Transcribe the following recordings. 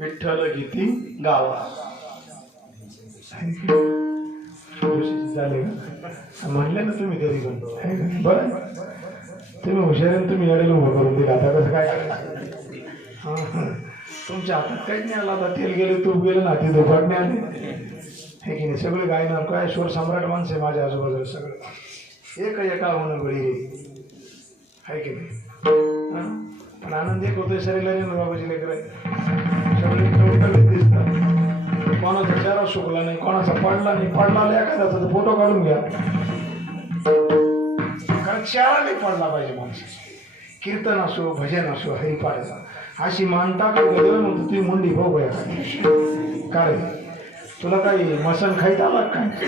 विठ्ठल गीती गावा झाले म्हणले ना तुम्ही तरी पण बरं तुम्ही हुशार तुम्ही यायला उभं करून दिला आता कसं काय तुमच्या हातात काहीच नाही आला आता तेल गेले तूप गेले ना ती दुपाटणे आले हे की नाही सगळे गायनार काय शोर सम्राट माणसं आहे माझ्या आजूबाजूला सगळं एका होणं बळी आहे की नाही पण आनंद एक होतोय शरीराला ना बाबाजी लेकर सगळे टवटवीत दिसतात कोणाचा चेहरा सुकला नाही कोणाचा पडला नाही पडला एखाद्याचा फोटो काढून घ्या कारण चेहरा नाही पडला पाहिजे माणसाचा कीर्तन असो भजन असो हरिपाठाचा अशी मान टाकत म्हणतो ती मुंडी भाऊ बाया काय तुला काही मसन खाईत आला काय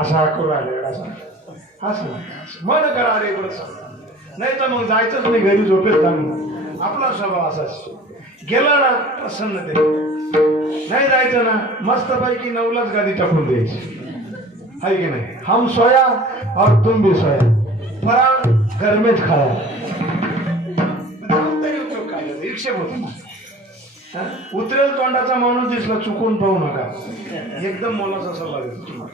असा करू आले असं मन करा रे नाही तर मग जायचंच नाही घरी झोपेत थांबून आपला स्वभाव असाच गेला ना प्रसन्न ते नाही जायचं ना मस्तपैकी नवलाच गादी टाकून द्यायची आहे की नाही हम सोया और तुम भी सोया फराळ घर में खाया तरी उपयोग काय विक्षेप होतो ना उतरेल तोंडाचा माणूस दिसला चुकून पाहू नका एकदम मोलाचा सल्ला देतो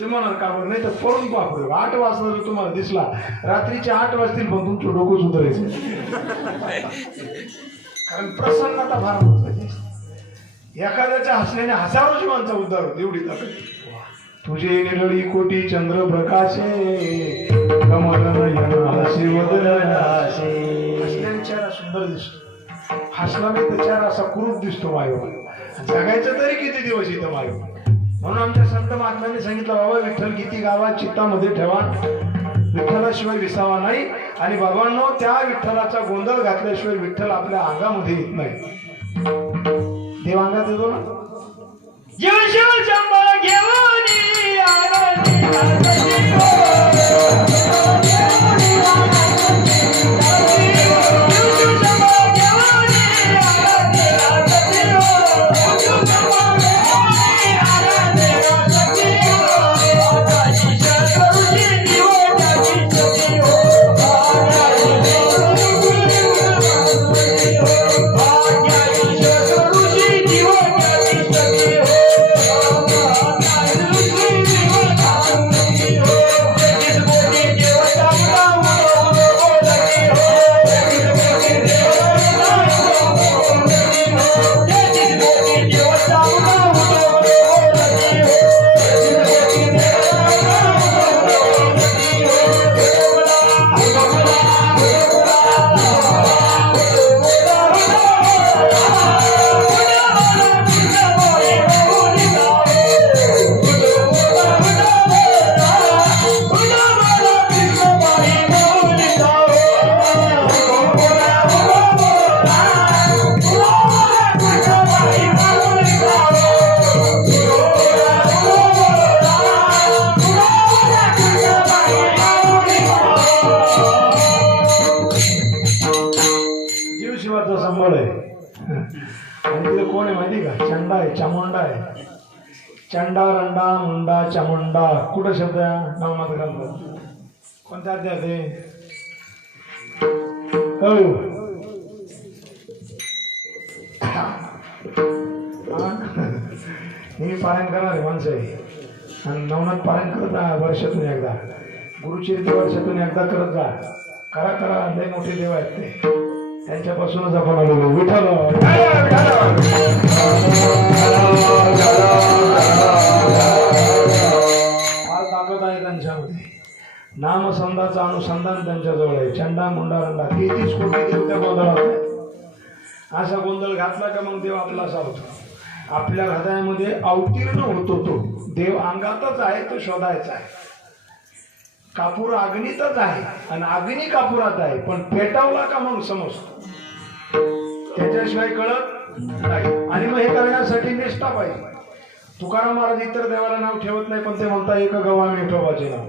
ते म्हणाल का बरं नाही तर पळून पाहू 8 वाजता जर तुम्हाला दिसला रात्रीचे 8 वाजतील पण तुमचं डोकंच उतरायचं कारण प्रसन्नता फार महत्वाची एखाद्याच्या हसण्याने हजारोची माणसं उद्धार होते एवढी ताकद तुझे निरळी कोटी चंद्र प्रकाशे कमल हसण्याने चेहरा सुंदर दिसतो हसला नाही तर चेहरा असा कुरूप दिसतो मायो जगायचं तरी किती दिवस इथं मायो म्हणून आमच्या संत महात्म्यांनी सांगितलं बाबा विठ्ठल गीती गावा चित्तामध्ये ठेवा विठ्ठलाशिवाय विसावा नाही आणि बाबांनो त्या विठ्ठलाचा गोंधळ घातल्याशिवाय विठ्ठल आपल्या अंगामध्ये येत नाही देव अंगात येतो ना चंडा रंडा मुंडा चामुंडा कुठं शब्द नवनाथ ग्रंथ कोणत्या अध्याय ते मी पारायण करणारे माणसं आहे आणि नवनाथ पारायण करत जा वर्षातून एकदा गुरुचरित्र वर्षातून एकदा करत जा करा करा लय मोठे देव आहेत ते त्यांच्यापासूनच आपण आलेलो विठ्ठल फार ताकद आहे त्यांच्यामध्ये. नामसंदाचं अनुसंधान त्यांच्याजवळ आहे. चंडा मुंडा रंडा 33 कोटी देव त्या गोंधळात आहे. असा गोंधळ घातला का मग देव आपला सावतो. आपल्या हृदयामध्ये अवतीर्ण होतो तो देव. अंगातच आहे तो शोधायचा आहे. कापूर अग्नीतच आहे आणि अग्नी कापुरात आहे, पण पेटवला का मग समजतो. त्याच्याशिवाय कळत नाही. आणि मग हे करण्यासाठी निष्ठा पाहिजे. तुकाराम महाराज इतर देवाला नाव ठेवत नाही, पण ते म्हणता एक गवा विठोबाचे नाव.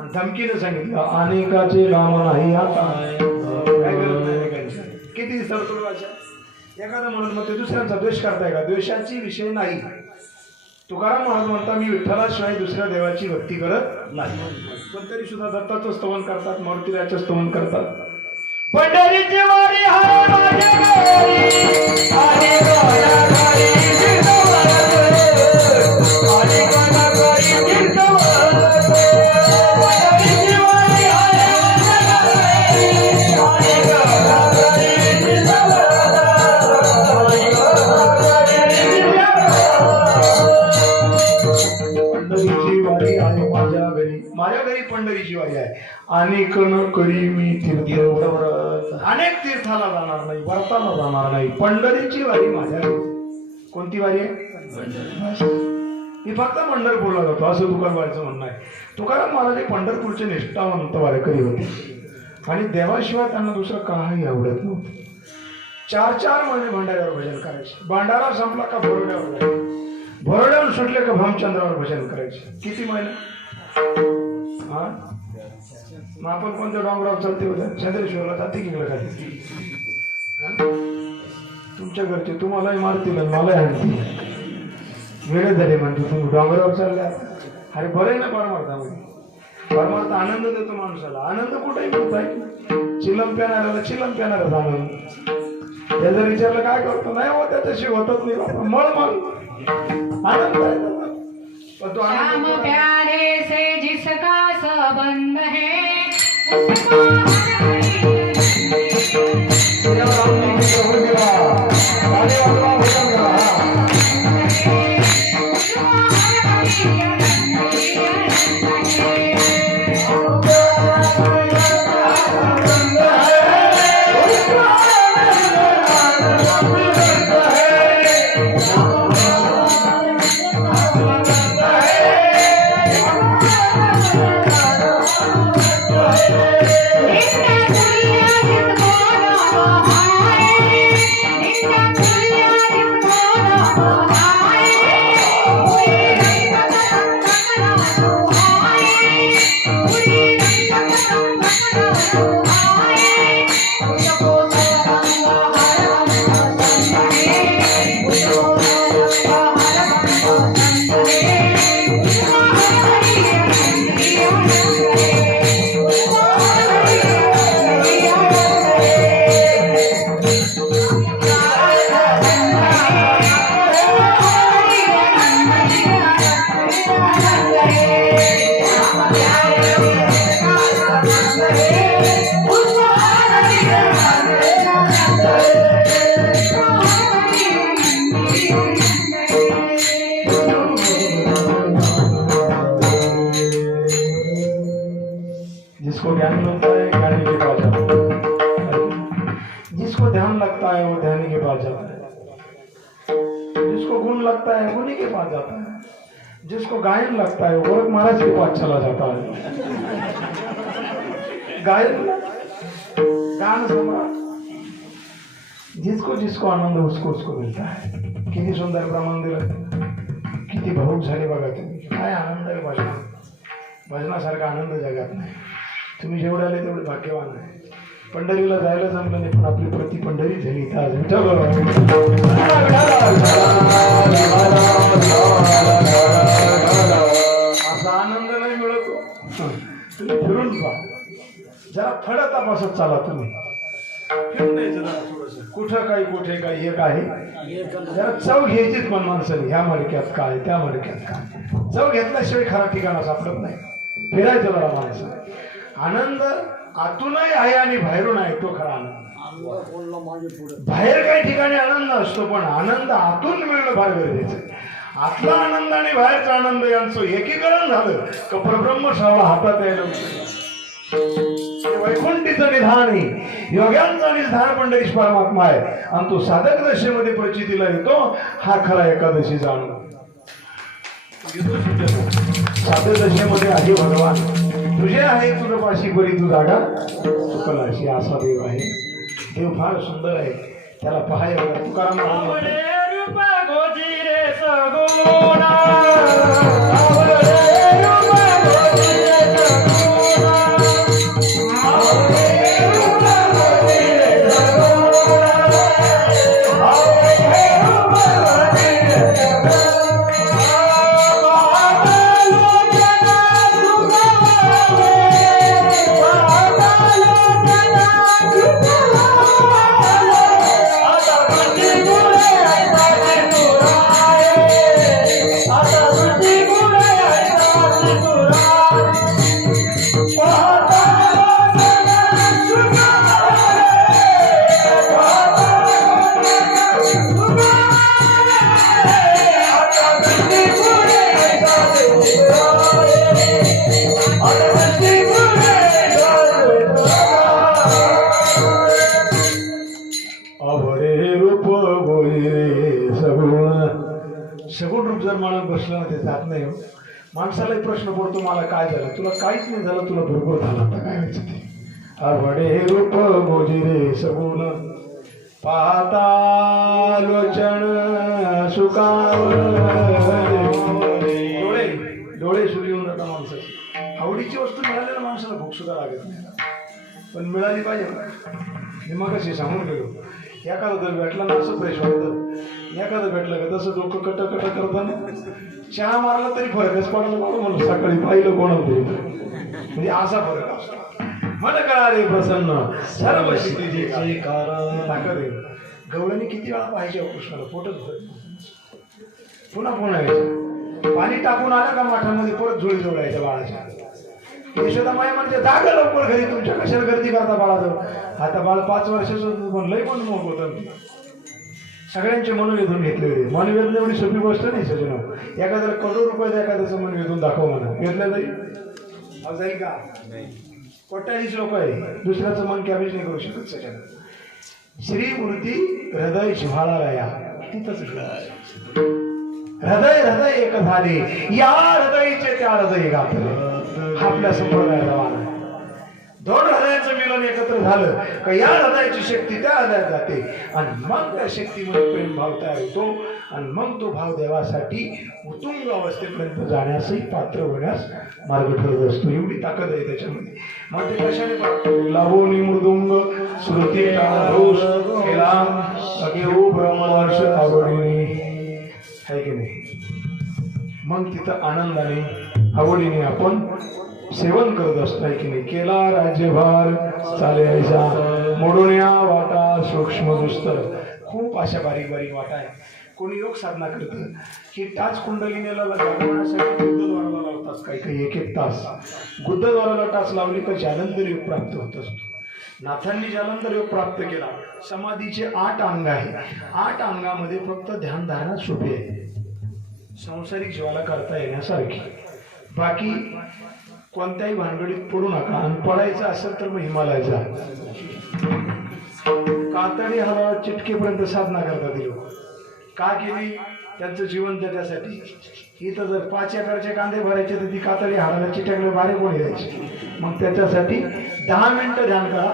आणि धमकीने सांगितलं अनेकाचे नाम नाही आता. काय गरज नाही. किती सरतुड भाषा. एखादं म्हणून मग ते दुसऱ्यांचा द्वेष करताय का? द्वेषाची विषय नाही. तुकाराम महाराज म्हणता मी विठ्ठलाशिवाय दुसऱ्या देवाची भक्ती करत नाही. पण तरी सुद्धा दत्ताचं स्तवन करतात, मूर्तिराजचं स्तवन करतात. पंढरीची वारी हरे माझ्या घरी, हरे माझ्या घरी तीर्थवारत, हरे माझ्या घरी तीर्थवारत. पंढरीची वारी हरे माझ्या घरी, हरे माझ्या घरी तीर्थवारत, हरे माझ्या घरी तीर्थवारत. पंढरीची वारी आहे माझ्या घरी. माझ्या घरी पंढरीची वारी आहे. अनेक न करी मी तीर्थ. अनेक तीर्थाला जाणार नाही, व्रताला जाणार नाही. पंढरीची वारी माझ्या घरी. कोणती वारी आहे? मी फक्त पंढरपूरला जातो असं तुकारामाचं म्हणणं आहे. तुकाराम महाराज हे पंढरपूरचे निष्ठावंत वारकरी होते आणि देवाशिवाय त्यांना दुसरं काही आवडत नव्हतं. 4-4 महिने भांडाऱ्यावर भजन करायचे. भांडारा संपला का भरोड्यावर जायचे. भरोड्यावर सुटले का भामचंद्रावर भजन करायचे. किती महिने? हा मग आपण कोणत्या डोंगरावर चालते होत्या? चंद्रेश्वरला जाते की खाली? तुमच्या घरचे तुम्हालाही मारतील मलाही आणतील. वेळे झाले म्हणतो तुम्ही डोंगरावर चालल्या. अरे बरं आहे ना परमार्थामध्ये. परमार्थ आनंद देतो माणसाला. आनंद कुठेही मिळत. चिलम प्यानाऱ्याला चिलम प्यानाराच आनंद. त्याचा विचारलं काय करतो? नाही हो त्याच्याशी होतच नाही. मळ मग आनंद आहे. श्याम प्यारे से जिसका संबंध है जिसको ध्यान लगता है ज्ञानी के पास जाता है. जिसको ध्यान लगता है वो ध्यानी के पास जाता है. जिसको गुण लगता है गुणी के पास जाता है. जिसको गायन लगता है वो गोरख महाराज के पास चला जाता है. गायन गान सम्राट. जिसको जिसको आनंद उसको उसको मिलता है. किती सुंदर प्रमाण दिलं. किती भाऊक झाले बघा तुम्ही. काय आनंद आहे भजनात. भजनासारखा आनंद जगात नाही. तुम्ही जेवढे आले तेवढे भाग्यवान आहे. पंढरीला जायला जमलं नाही पण आपली प्रति पंढरी झाली. असा आनंद नाही मिळतो. तुम्ही फिरून पहा. जरा थोडा तपासत चाला. तुम्ही फिरून यायचं जरा थोडंसं. कुठं काय कुठे काय एक आहे. जरा चव घ्यायचीच पण माणसाने. ह्या मडक्यात काय त्या मडक्यात काय. चव घेतल्याशिवाय खरा ठिकाणा सापडत नाही. फिरायचं जरा माणसं. आनंद आतूनही आहे आणि बाहेरून आहे तो खरा आनंद. बाहेर काही ठिकाणी आनंद असतो, पण आनंद आतून मिळणं फार गरजेचं आहे. आतला आनंद आणि बाहेरचा आनंद यांचं एकीकरण झालं का परब्रह्म सावळा हातात यायला उचलला. वैकुंठीचं निधान आहे, योग्यांचा निधान पंढरीश परमात्मा आहे, आणि तो साधक दशेमध्ये प्रचितीला येतो. हा खरा एकादशी जाणून साधक दशेमध्ये आहे भगवान. तुझे आहे तुझपाशी बरी तू जागा चुकलाशी, असा देव आहे. देव फार सुंदर आहे, त्याला पाहायला तुकाराम सगुण रूप जर म्हणत बसलं ना ते जात नाही. माणसालाही प्रश्न पडतो, मला काय झालं? तुला काहीच नाही झालं, तुला भरपूर झालं. आता काय व्हायचं ते? आवडे रूप गोजिरे सगुण पाहता लोचन सुकावले. डोळे डोळे सुरू येऊन जातात माणसाची. आवडीची वस्तू मिळालेल्या माणसाला भूक सुद्धा लागत नाही, पण मिळाली पाहिजे. मी मग अशी सांगून गेलो, एखादं जर भेटला ना असं फ्रेश वाटतं, एखादं भेटलं का तसं डोकं कट कट करताना चहा मारला तरी फरकच पडला. म्हणून सकाळी पाहिलं कोणाला तरी, म्हणजे असा फरक असतो. मन कळाले प्रसन्न सर्व सिद्धीचे कारण. गवळणी किती वेळा पाहिजे कृष्णाला, पोटच पुन्हा पुन्हा यायचं. पाणी टाकून आलं का माठामध्ये परत झोळी जोडायच्या बाळाच्या. यशोदा माय म्हणजे जागा लवकर घरी, तुमच्या कशाला गर्दी करता बाळाजवळ. आता बाळ 5 वर्षाचं पण लय पण मोक होतं. सगळ्यांचे मन वेधून घेतले. मन वेधणं एवढी सोपी गोष्ट नाही सजन. एखाद्याला करोड रुपयाचं एखाद्याचं मन वेधून दाखव म्हणा, घेतलं जाईल जाईल का? कोट्याधीश लोक आहे, दुसऱ्याचं मन कॅबेज नाही करू शकत सजन. श्रीमूर्ती हृदय शिव्हाळा तिथंच हृदय हृदय एक झाले, या हृदयचे त्या हृदय गाठले. आपल्या संप्रदायाला वाला 2 हृदयाचं मिलन एकत्र झालं का या हृदयाची शक्ती त्या हृदयात जाते, आणि मग त्या शक्तीमध्ये प्रेम भाव तयार होतो, आणि मग तो भाव देवासाठी उत्तुंग अवस्थेपर्यंत जाण्यासही पात्र होण्यास मार्ग ठरत असतो. एवढी ताकद आहे त्याच्यामध्ये. मग ते कशाने प्राप्त होईल? लावोनी मृदुंग श्रुती दोष केला अगेऊ ब्रह्मवर्ष आवडीने, आहे की नाही? मग तिथं आनंदाने आवडीने आपण सेवन करत असतो, आहे की नाही? केला राज्यभार चाले ऐसा मोडून या वाटा सूक्ष्म दुस्तर. खूप अशा बारीक बारीक वाटा आहे. कोणी योग साधना करतं की टाच कुंडलिनीला जागवण्यासाठी गुद्धद्वाराला लावतात, काही काही 1-1 तास गुद्धद्वाराला टाच लावली तर जालंधर योग प्राप्त होत असतो. नाथांनी जालंधर योग प्राप्त केला. समाधीचे 8 अंग आहे. 8 अंगामध्ये फक्त ध्यानधारणा सोपी आहे, सांसारिक जीवाला करता येण्यासारखी. बाकी कोणत्याही भानगडीत पडू नका, आणि पडायचं असेल तर मग हिमालयाचा कातडी हवा चिटकेपर्यंत साधना करतात ती लोक. का केली? त्यांचं जीवन त्याच्यासाठी. इथं जर 5 एकरचे कांदे भरायचे तर ती कातडी हाडाला चिटकले बारे कोणी द्यायची. मग त्याच्यासाठी 10 मिनिटं ध्यान करा,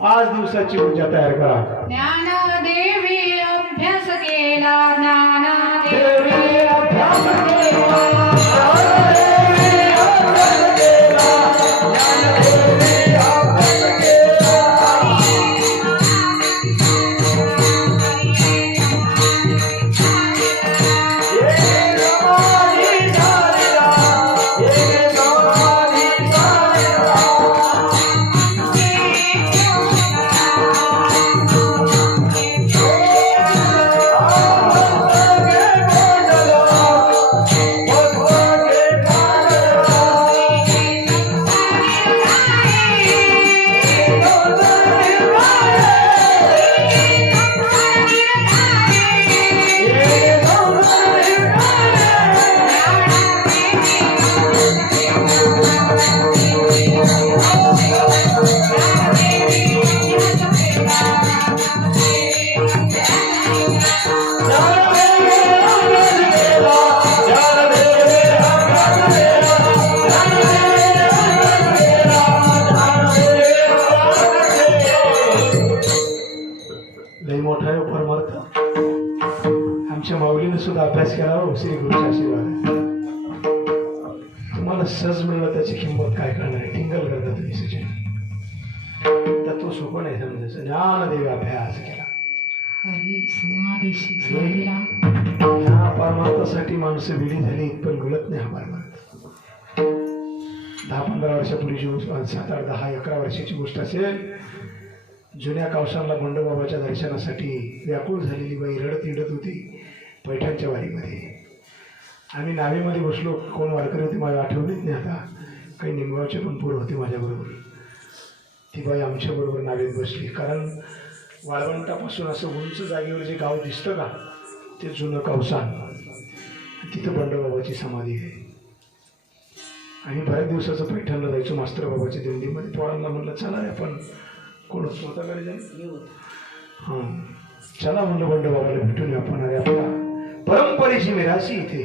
5 दिवसाची ऊर्जा तयार करा. ज्ञानदेवी अभ्यास केला, ज्ञानदेवी अभ्यास केला. मोठा आहे परमार्थ. आमच्या माऊलीने सुद्धा अभ्यास केला हो श्री गुरुच्या आशीर्वाद. तुम्हाला सहज मिळलं त्याची किंमत काय करणार आहे. टिंगल करता तुम्ही सचिन तत्व सोपं नाही समजायचं. ज्ञानदेव अभ्यास केला. ह्या परमार्थासाठी माणसं वेळी झाली पण मिळत नाही. हा परमार्थ 10-15 वर्षापूर्वीची 7-8-10-11 वर्षाची गोष्ट असेल. जुन्या कावसांना बंडोबाबाच्या दर्शनासाठी व्याकुळ झालेली बाई रडत इडत होती पैठणच्या वारीमध्ये. आम्ही नावेमध्ये बसलो. कोण वारकरी होती माझ्या आठवणीत नाही आता. काही निमगावचे पण पोरं होते माझ्याबरोबर. ती बाई आमच्याबरोबर नावेत बसली. कारण वाळवंटापासून असं उंच जागेवर जे गाव दिसतं का ते जुनं कवसान. तिथं बंडोबाबाची समाधी आहे. आम्ही बऱ्याच दिवसाचं पैठणला जायचो मास्तर बाबाच्या दिंडीमध्ये. पोरांना म्हणलं चला रे आपण. कोण होता का रे जाईल. हां चला म्हणलं बंडोबाबाला भेटून येऊ आपण. अरे आपला परंपरेची मिराशी इथे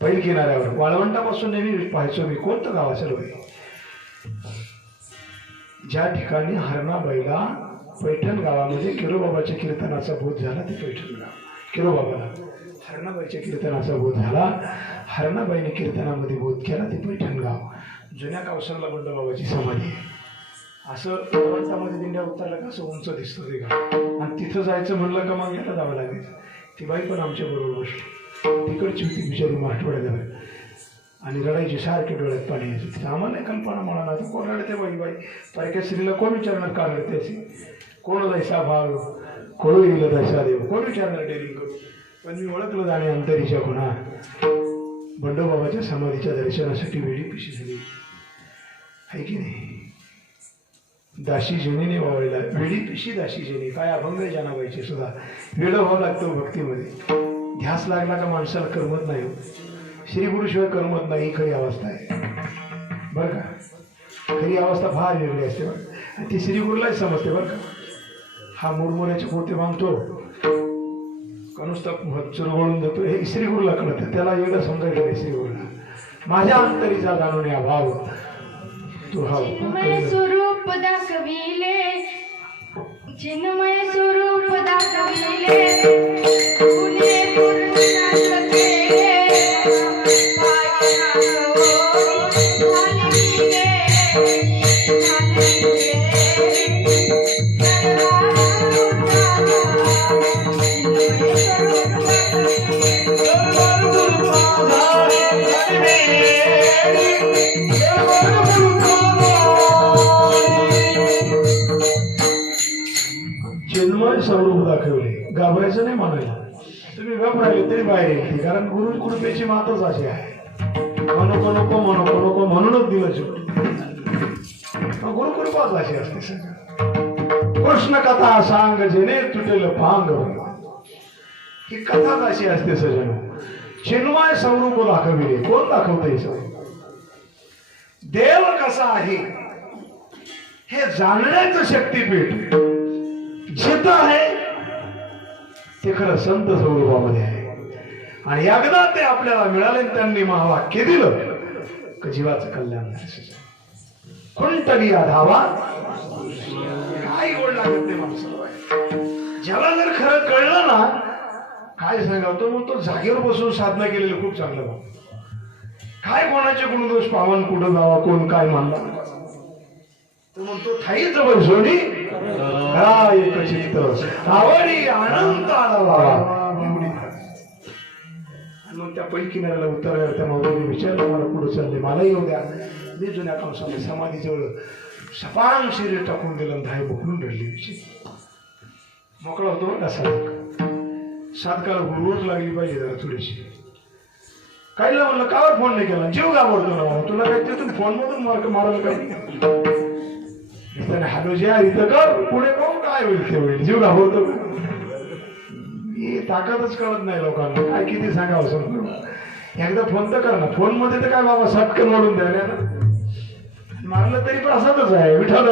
पैल किनाऱ्यावर वाळवंटापासून नेहमी पाहायचो मी. कोणतं गाव असेल होय ज्या ठिकाणी हरणाबाईला पैठण गावामध्ये किरोबाबाच्या कीर्तनाचा बोध झाला ते पैठण गाव. किरोबाबाला हरणाबाईच्या कीर्तनाचा बोध झाला. हरणाबाईने कीर्तनामध्ये बोध केला ते पैठण गाव. जुन्या कावसाला बंडोबाबाची समाधी आहे. असं वाळवंटामध्ये दिंड्या उतरला का असं उंच दिसतं ते गाव. आणि तिथं जायचं म्हणलं का मग याला जावं लागायचं. ती बाई पण आमच्या बरोबर बसली. तिकडची होती बिचारी आठवड्याजवळ. आणि रडायची सारखे डोळ्यात पाणी यायचं. तिथं आम्हाला नाही कल्पना मला ना कोण रडते बाई. परक्या स्त्रीला कोण विचारणार का रडते अशी. कोण जायचा भाव कोण येईल तैसा देव. कोण विचारणार डेअरिंग करू. पण मी ओळखलं जाणे अंतरीच्या खुणा. बंडोबाबाच्या समाधीच्या दर्शनासाठी वेळी पिशी झाली आहे की नाही. दाशी जनीने वावळीला वेळी पिशी दाशी जनी. काय अभंग जनाबाईचे सुद्धा. वेळ व्हावं लागतो भक्तीमध्ये. ध्यास लागला का माणसाला करमत नाही. श्री गुरुशिवाय करमत नाही. ही खरी अवस्था आहे बरं का. खरी अवस्था फार वेगळी असते बरं. आणि ती श्री गुरुलाच समजते बरं का. हा मुरमुऱ्याचे पोते बांधतो का नुसतं चुरगळून देतो हे श्री गुरुला कळतं. त्याला एवढं समजायचं नाही श्री गुरुला. माझ्या अंतरीचा जाणून या भाव तू हा स्वरूप दाखविले. चिन्मय स्वरूप दाखविले. पुणे पूर्ण दाखविले. चिन्मय स्वरूप दाखवले. घाबरायचं नाही म्हणायला. तुम्ही घाबरायले तरी बाहेर येते. कारण गुरु कृपेची मातच अशी आहे. नको नको नको नको म्हणूनच दिलं शेवटी. गुरु कृपाच अशी असते सगळं. कृष्ण कथा सांग जेने तुटेल भांग. ही कथाच अशी असते सजन. चिन्मय स्वरूप दाखविले. कोण दाखवतंय स्वरूप. देव कसा आहे हे जाणण्याचं शक्तीपीठ जिथं आहे ते खरं संत स्वरूपामध्ये आहे. आणि एकदा ते आपल्याला मिळाले त्यांनी महावाक्य दिलं की जीवाचं कल्याण झालं. खुंटली धावा काय गोड लागत नाही माणसाला. ज्याला जर खरं कळलं ना काय सांगावं तो मग तो जागेवर बसून साधना केलेलं खूप चांगलं भाव. काय कोणाचे गुणदोष पावन कुठं जावा कोण काय मानला तो म्हणतो ठाईच बैसोनी काय एक चित्त आवडी आनंद आला. मग त्या पैकिनाऱ्याला उतरायला त्या माऊलीने विचारलं मला पुढे चालले मला येऊ द्या. मी जुन्या कावसाने समाधीजवळ सपान शरीर टाकून दिलं. धाय बघून रडली. मोकळा होतो बरं का साधकाला रोज लागली पाहिजे जरा थोडीशी. काहीला म्हणलं कावर फोन नाही केला. जीव घाबरतो ना तुला काय ते तुम्ही फोन मधून मार्क मारायला काही हॅलो जे इथं कर पुढे पाहून काय होईल ते होईल. जीव घाबरतो. ही ताकदच कळत नाही लोकांना. काय किती सांगावं समजून. एकदा फोन तर कर ना. फोन मध्ये तर काय बाबा सटकन मोडून द्यायला ना मारलं तरी पण असंच आहे. विठ्ठल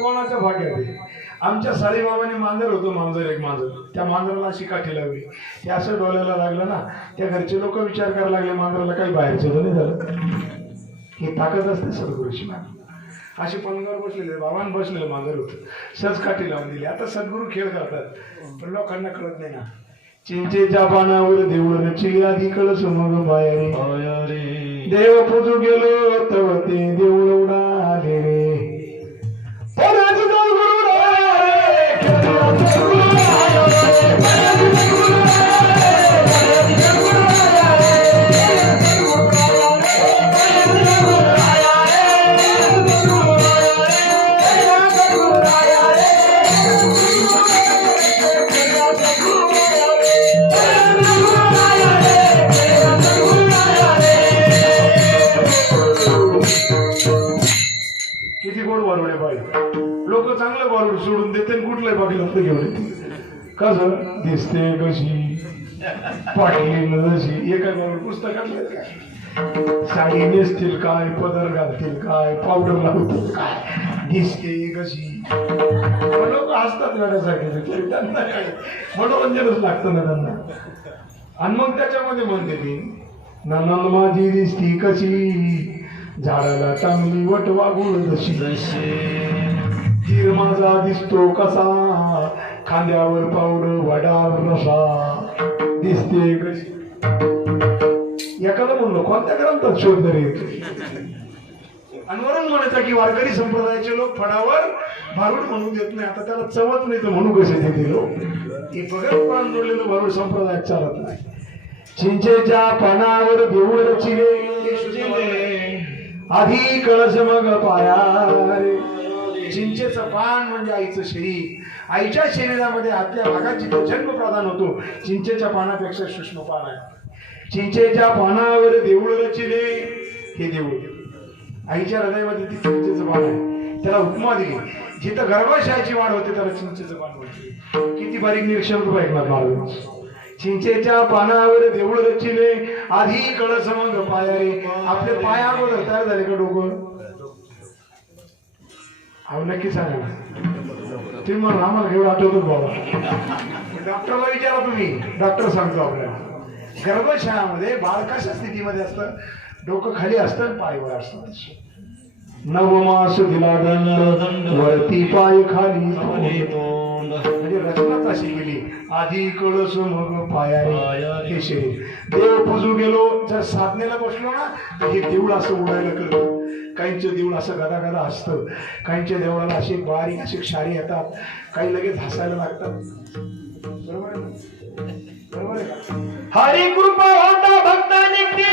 कोणाच्या भाग्यात आहे. आमच्या साईबाबाने मांजर होतो. मांजर एक मांजर. त्या मांजराला अशी काठी लावली. ते असं डोळ्याला लागलं ना त्या घरचे लोक विचार करायला लागले मांजराला काही बाहेरचं तर नाही झालं. ही ताकद असते सद्गुरूची मागे. असे पलंगावर बसलेले बाबांनी बसलेलं मांजर होतं, सहज काठी लावून दिली. आता सद्गुरू खेळ करतात पण लोकांना कळत नाही ना. चिंचेच्या पानावर देऊळ रचिले आधी कळस मग बाहेर देव पूजू गेलो तव ते देऊळ उडाले रे. परत सद्गुरू राय, परत सद्गुरू राय, परत सद्गुरू किती गोड वारुडे बाई. लोक चांगलं वारुड सोडून देते आणि कुठलंही बाकीला तर घेऊन येते. कसं दिसते कशी पाटली जशी एका वारुड पुस्तकातलं काय, साडी नेसतील काय, पदर घालतील काय, पावडर लावतील काय, दिसते कशी. लोक हसतात गाण्यासाठी, त्यांना काय मनोरंजनच लागतं ना त्यांना. आणि मग त्याच्यामध्ये म्हणते ती ननंद माझी दिसती कशी, झाडाला चांगली वट वागुळ जशी, तीर माझा दिसतो कसा, खांद्यावर पावड वडावर रसा, दिसते कशी. एकाला म्हणलो कोणत्या ग्रंथात शोध तरी. आणि वरून म्हणायचा की वारकरी संप्रदायाचे लोक फडावर भारूड म्हणून देत नाही. आता त्याला चवत नाही तर म्हणू कसे ते लोक. हे बघत प्राण जोडलेलं भारूड संप्रदायात चालत नाही. चिंचेच्या पानावर देऊळ रचिले आधी कळस मग पाया रे. चिंचेचं पान म्हणजे आईचं शरीर. आईच्या शरीरामध्ये आतल्या भागात जिथे जन्म प्रदान होतो चिंचेच्या पानापेक्षा सूक्ष्म पान आहे. चिंचेच्या पानावर देऊळ रचिले, हे देऊळ आईच्या हृदयामध्ये ती चिंचेचं पान आहे. त्याला उपमा दिली. जिथं गर्भाशयाची वाढ होते त्याला चिंचेचं पान होते. किती बारीक निरीक्षण रूप ऐकणार महाराज. चिंचेच्या पानावर देऊळ रचिले आधी कळस मग पाया रे. आपले पाय अगोदर तयार झाले का डोकं? अहो नक्की सांगा ना. तुम्ही म्हणून आम्हाला एवढं आठवतच बाबा. डॉक्टरला विचारा तुम्ही, डॉक्टर सांगतो आपल्याला. गर्भाशयामध्ये बाळ कशा स्थितीमध्ये असतं? डोकं खाली असतं, पाय वर असतं. नवमास दिला दंड, वरती पाय खाली म्हणजे रचनाच अशी केली. आधी कळस मग पाया हे शरीर. देव पूजू गेलो, जर साधनेला बसलो ना तर हे देऊळ असं उडायला करतं. काहींचं देऊळ असं गदा गदा असतं, काहींच्या देवळाला असे बारीक असे क्षारी येतात, काही लगेच हसायला लागतात. बरोबर आहे ना? बरोबर आहे का? हरी कृपा होता भक्ता निघती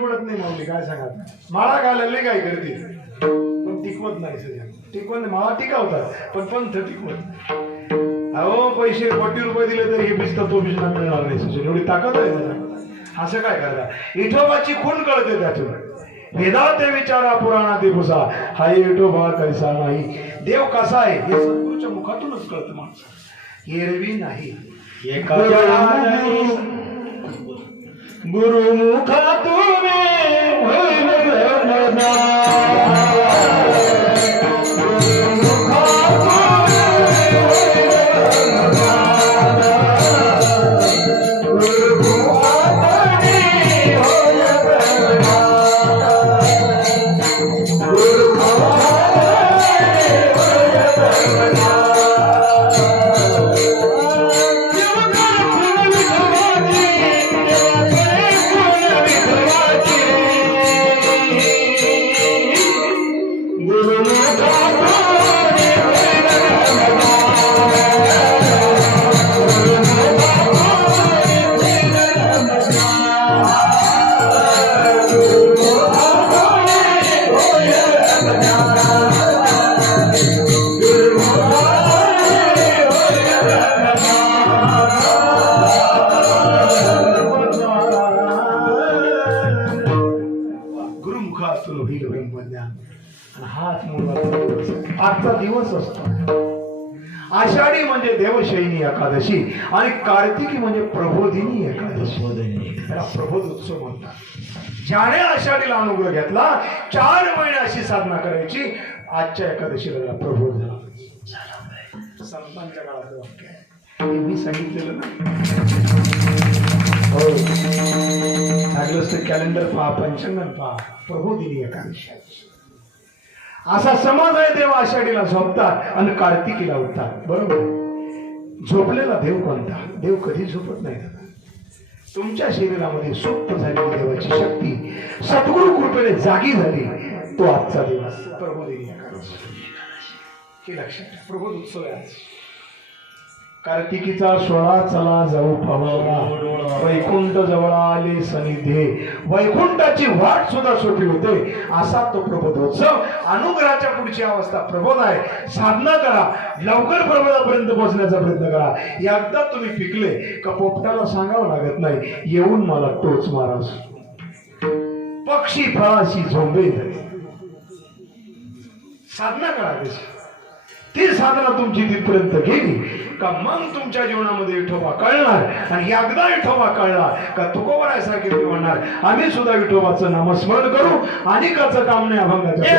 पडत नाही. माऊली काय सांगा, माळा घालायला काय करते पण टिकवत नाही. सगळ्या टिकवत नाही. माळा टिकावतात पण पंथ टिकवत. अहो पैसे कोटी रुपये दिले तरी हे भिजत तो भिजना मिळणार नाही. सचिन एवढी ताकद आहे. असं काय करता? विठोबाची खूण कळते त्यातून. वेदात विचारा पुराणात पुसा, हा विठोबा कैसा नाही. देव कसा आहे हे सद्गुरूच्या मुखातूनच कळतं माणसं, एरवी नाही. गुरुमुखा तुम्ही आजचा दिवस असतो. आषाढी म्हणजे देवशयनी एकादशी आणि कार्तिकी म्हणजे प्रबोधिनी एकादशी. त्याला प्रबोध उत्सव म्हणतात. ज्याने आषाढीला अनुग्रह घेतला 4 महिने अशी साधना करायची. आजच्या एकादशीला त्याला प्रबोध झाला. संतांच्या काळातलं वाक्य आहे. हे मी सांगितलेलं नाही. हो, लागलंच तर कॅलेंडर पहा, पंचांगण पहा. प्रबोधिनी एकादशी असा समाज आहे. देव आषाढीला झोपतात आणि कार्तिकीला उठतात. बरोबर. झोपलेला देव कोणता? देव कधी झोपत नाही. तुमच्या शरीरामध्ये सुप्त झालेली देवाची शक्ती सद्गुरु कृपेने जागी झाली. तो आजचा दिवस प्रबोधिनी एकादशी. हे लक्षात ठेवा. प्रबोध उत्सव आहे आज. कार्तिकीचा 16 चला जाऊ पवाला, वैकुंठ जवळ आले सनिधे. वैकुंठाची वाट सुद्धा सोपी होते. असा तो प्रबोधोत्सव. अनुग्रहाच्या पुढची अवस्था प्रबोध आहे. साधना करा. लवकर प्रबोधापर्यंत पोहोचण्याचा प्रयत्न करा. एकदा तुम्ही पिकले का पोपटाला सांगावं लागत नाही, येऊन मला टोच मारा. पक्षी फळाशी झोंबे धरे. साधना करा त्याची. ती साधना तुमची तिथपर्यंत गेली का मग तुमच्या जीवनामध्ये विठोबा कळणार. आणि एकदा विठोबा कळला का तुकोबरासारखे तुम्ही म्हणणार आम्ही सुद्धा विठोबाचं नामस्मरण करू. अनेकाचं काम नाही अभंगाच्या.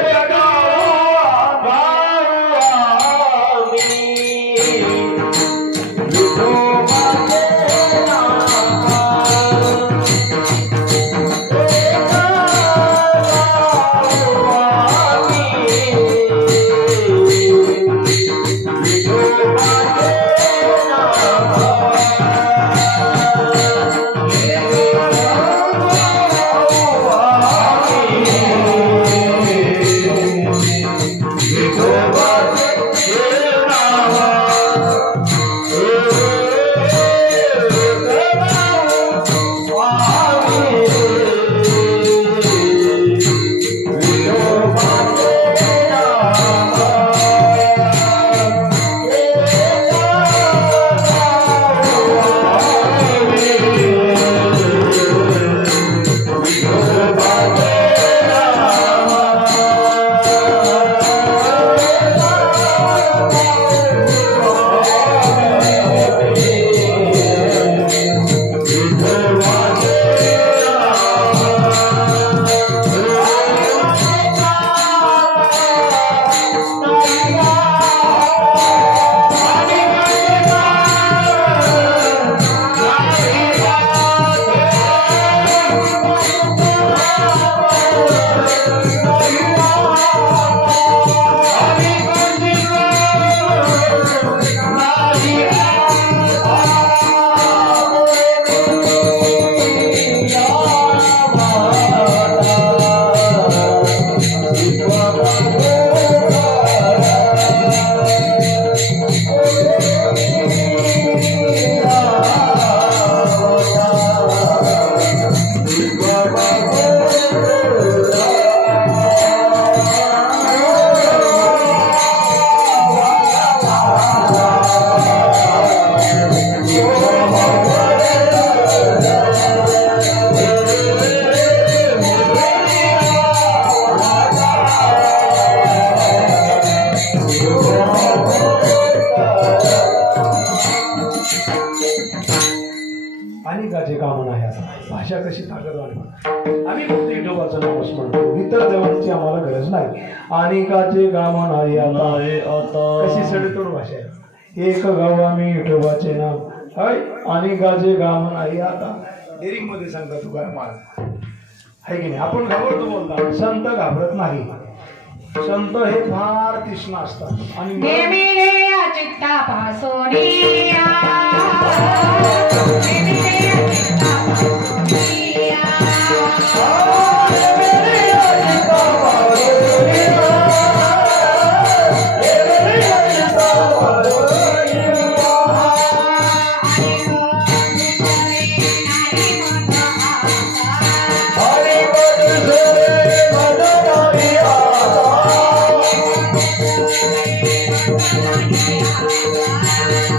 अनेकाचे कामना आहे. आता भाषा कशी ताकदवान. आम्ही फक्त विठोबाचं नामस्मरण करू. इतर देवांची आम्हाला गरज नाही. अनेकाचे कामना आहे. आता कशी सडेतोड भाषा आहे. एक गाव आम्ही विठोबाचे नाम हाय. अनेकाचे कामना आहे. आता डेरिंग मध्ये सांगता तुकाराम महाराज आहे की नाही. आपण घाबरतो बोलता. संत घाबरत नाही. संत हे फार तीक्ष्ण असतात. आणि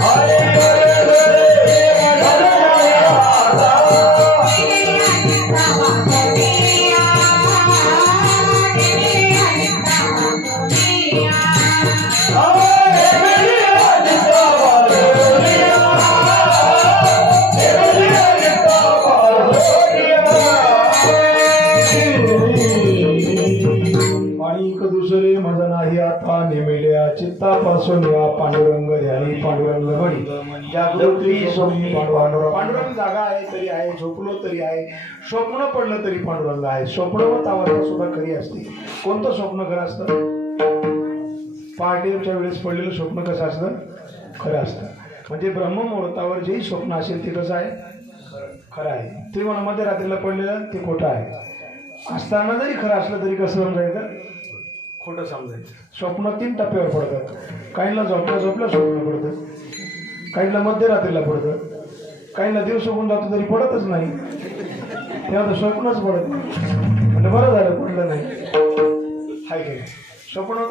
Hare असो निळा पांडुरंग ध्यानी पांडुरंग म्हणी जागृती स्वप्नी पांडुरंग जागा आहे तरी आहे, झोपलो तरी आहे, स्वप्न पडलं तरी पांडुरंग आहे. स्वप्नवत अवस्था सुद्धा खरी असते. कोणतं स्वप्न खरं असतं? पहाटेच्या वेळेस पडलेलं स्वप्न कसं असतं? खरं असतं. म्हणजे ब्रह्ममुहूर्तावर जे स्वप्न असेल ते कसं आहे? खरं आहे. ते म्हणा मध्यरात्रीला पडलेलं ते खोटं आहे. असताना जरी खरं असलं तरी कसं समजायचं? खोटं समजायचं. स्वप्न 3 टप्प्यावर पडतात. काहींना झोपल्या झोपल्या स्वप्न पडतं, काहींना मध्यरात्रीला पडतं, काहींना दिवस होऊन जातो तरी पडतच नाही. तेव्हा तर स्वप्नच पडत नाही. म्हणजे बरं झालं पडलं नाही. हाय की नाही? स्वप्न